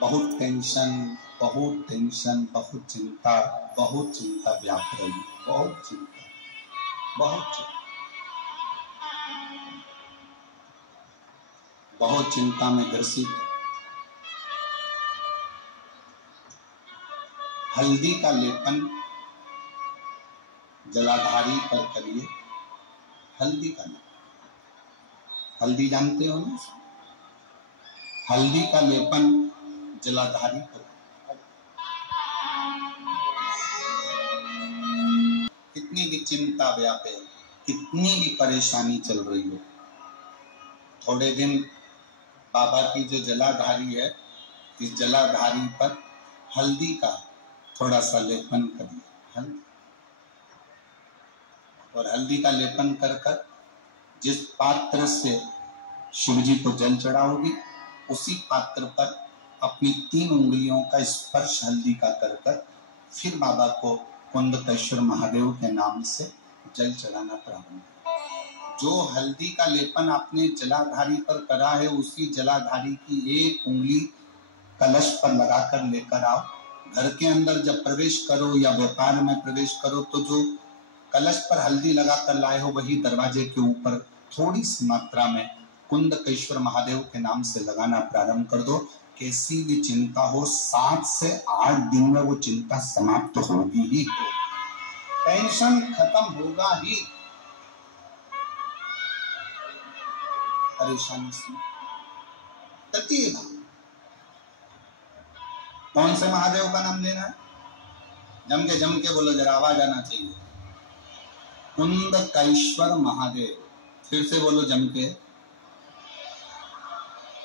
बहुत टेंशन, बहुत टेंशन, बहुत चिंता व्याप रही, बहुत चिंता, बहुत चिंता में ग्रसित। हल्दी का लेपन जलाधारी पर करिए। हल्दी का लेपन, हल्दी जानते हो ना, हल्दी का लेपन जलाधारी पर। कितनी भी चिंता व्यापे, कितनी भी परेशानी चल रही हो, थोड़े दिन बाबा की जो जलाधारी है, इस जलाधारी पर हल्दी का थोड़ा सा लेपन करिए। हल्दी और हल्दी का लेपन कर कर जिस पात्र से शिव जी को जल चढ़ाओगी, उसी पात्र पर अपनी 3 उंगलियों का स्पर्श हल्दी का कर कर फिर बाबा को कुंदकेश्वर महादेव के नाम से जल चढ़ाना प्रारंभ। जो हल्दी का लेपन आपने जलाधारी पर करा है, उसी जलाधारी की 1 उंगली कलश पर लगाकर लेकर आओ। घर के अंदर जब प्रवेश करो या व्यापार में प्रवेश करो, तो जो कलश पर हल्दी लगाकर लाए हो, वही दरवाजे के ऊपर थोड़ी सी मात्रा में कुंदकेश्वर महादेव के नाम से लगाना प्रारंभ कर दो। कैसी भी चिंता हो, 7 से 8 दिन में वो चिंता समाप्त होगी ही, टेंशन खत्म होगा ही, परेशानी से ततीगा। कौन से महादेव का नाम लेना है? जम के बोलो, जरा आवाज आना चाहिए। कुंदकेश्वर महादेव, फिर से बोलो जम के,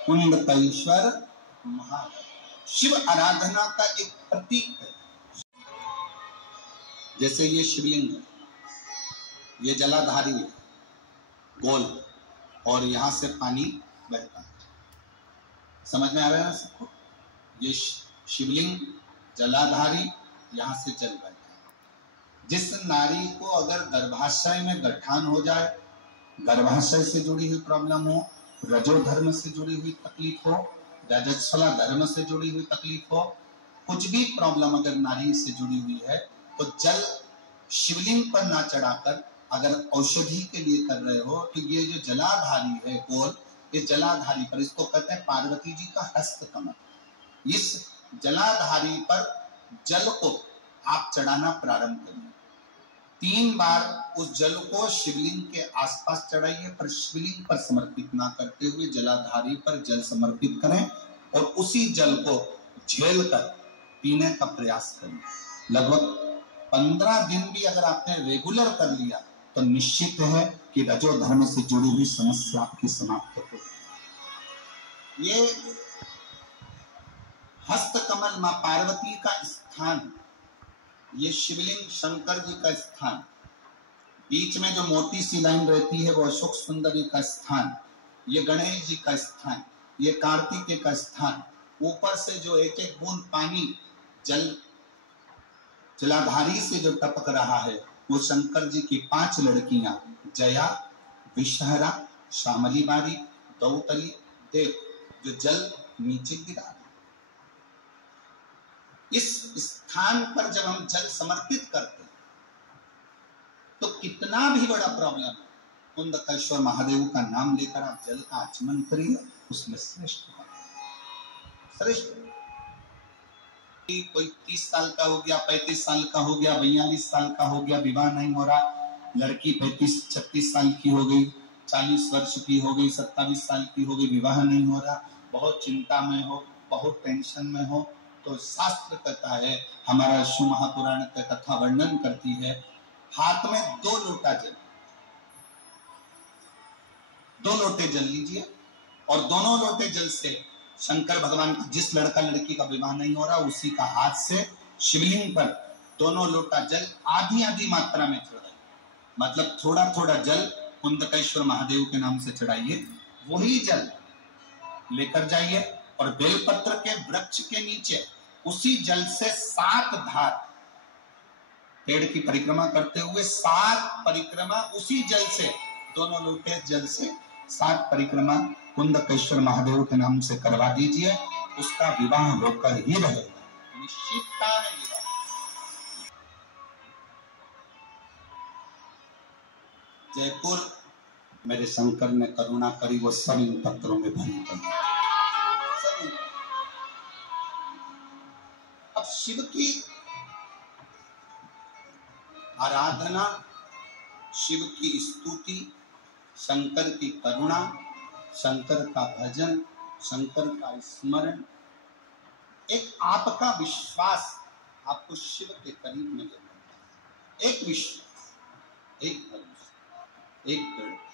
कुंदकेश्वर महादेव। शिव आराधना का एक प्रतीक है। जैसे ये शिवलिंग है, ये जलाधारी है, गोल, और यहां से पानी बहता है। समझ में आ रहा है ना सबको? ये शिवलिंग जलाधारी, यहां से जल बहता है। जिस नारी को अगर गर्भाशय में गठान हो जाए, गर्भाशय से जुड़ी हुई प्रॉब्लम हो, रजो धर्म से जुड़ी हुई तकलीफ हो, रजस्वला धर्म से जुड़ी हुई तकलीफ हो, कुछ भी प्रॉब्लम अगर नारी से जुड़ी हुई है, तो जल शिवलिंग पर ना चढ़ाकर अगर औषधि के लिए कर रहे हो, तो ये जो जलाधारी है गोल, इस जलाधारी पर, इसको कहते हैं पार्वती जी का हस्त कमल। इस जलाधारी पर जल को आप चढ़ाना प्रारंभ करें। 3 बार उस जल को शिवलिंग के आसपास चढ़ाइए, पर शिवलिंग पर समर्पित ना करते हुए जलाधारी पर जल समर्पित करें, और उसी जल को झेल कर पीने का प्रयास करें। लगभग 15 दिन भी अगर आपने रेगुलर कर लिया, तो निश्चित है कि रजो धर्म से जुड़ी हुई समस्या आपकी समाप्त हो। ये हस्त कमल मां पार्वती का स्थान, ये शिवलिंग शंकर जी का स्थान, बीच में जो मोटी सी लाइन रहती है वो अशोक सुंदरी का स्थान, ये गणेश जी का स्थान, ये कार्तिकेय का स्थान, ऊपर से जो एक एक बूंद पानी जलाधारी से जो टपक रहा है, वो शंकर जी की 5 लड़कियां, जया, विषहरा, श्यामली बारी, दौतली, देव, जो जल नीचे गिरा। इस स्थान पर जब हम जल समर्पित करते हैं, तो कितना भी बड़ा प्रॉब्लम, कुंदकेश्वर महादेव का नाम लेकर आप जल का आचमन करिए, उसमें श्रेष्ठ कोई 30 साल का हो गया, 35 साल का हो गया, 42 साल का हो गया, विवाह नहीं हो रहा, लड़की 35-36 साल की हो गई, 40 वर्ष की हो गई, 27 साल की हो गई, विवाह नहीं हो रहा, बहुत चिंता में हो, बहुत टेंशन में हो, तो शास्त्र कहता है, हमारा शिव महापुराण का कथा वर्णन करती है, हाथ में 2 लोटा जल, 2 लोटे जल लीजिए, और दोनों लोटे जल से शंकर भगवान का, जिस लड़का लड़की का विवाह नहीं हो रहा, उसी का हाथ से शिवलिंग पर दोनों लोटा जल आधी आधी मात्रा में चढ़ाइए। मतलब थोड़ा थोड़ा जल कुंदकेश्वर महादेव के नाम से चढ़ाइए, वही जल लेकर जाइए, और बेलपत्र के वृक्ष के नीचे उसी जल से 7 धार, पेड़ की परिक्रमा करते हुए 7 परिक्रमा उसी जल से, दोनों लोटे जल से 7 परिक्रमा कुंदकेश्वर महादेव के नाम से करवा दीजिए। उसका विवाह होकर ही रहेगा, निश्चितता में विवाह। जयपुर मेरे शंकर ने करुणा करी, वो सब इन पत्रों में भरी पड़ी। अब शिव की आराधना, शिव की स्तुति, शंकर की करुणा, शंकर का भजन, शंकर का स्मरण, एक आपका विश्वास आपको शिव के करीब में ले जाता है। एक विश्वास, एक भरोसा, एक दृढ़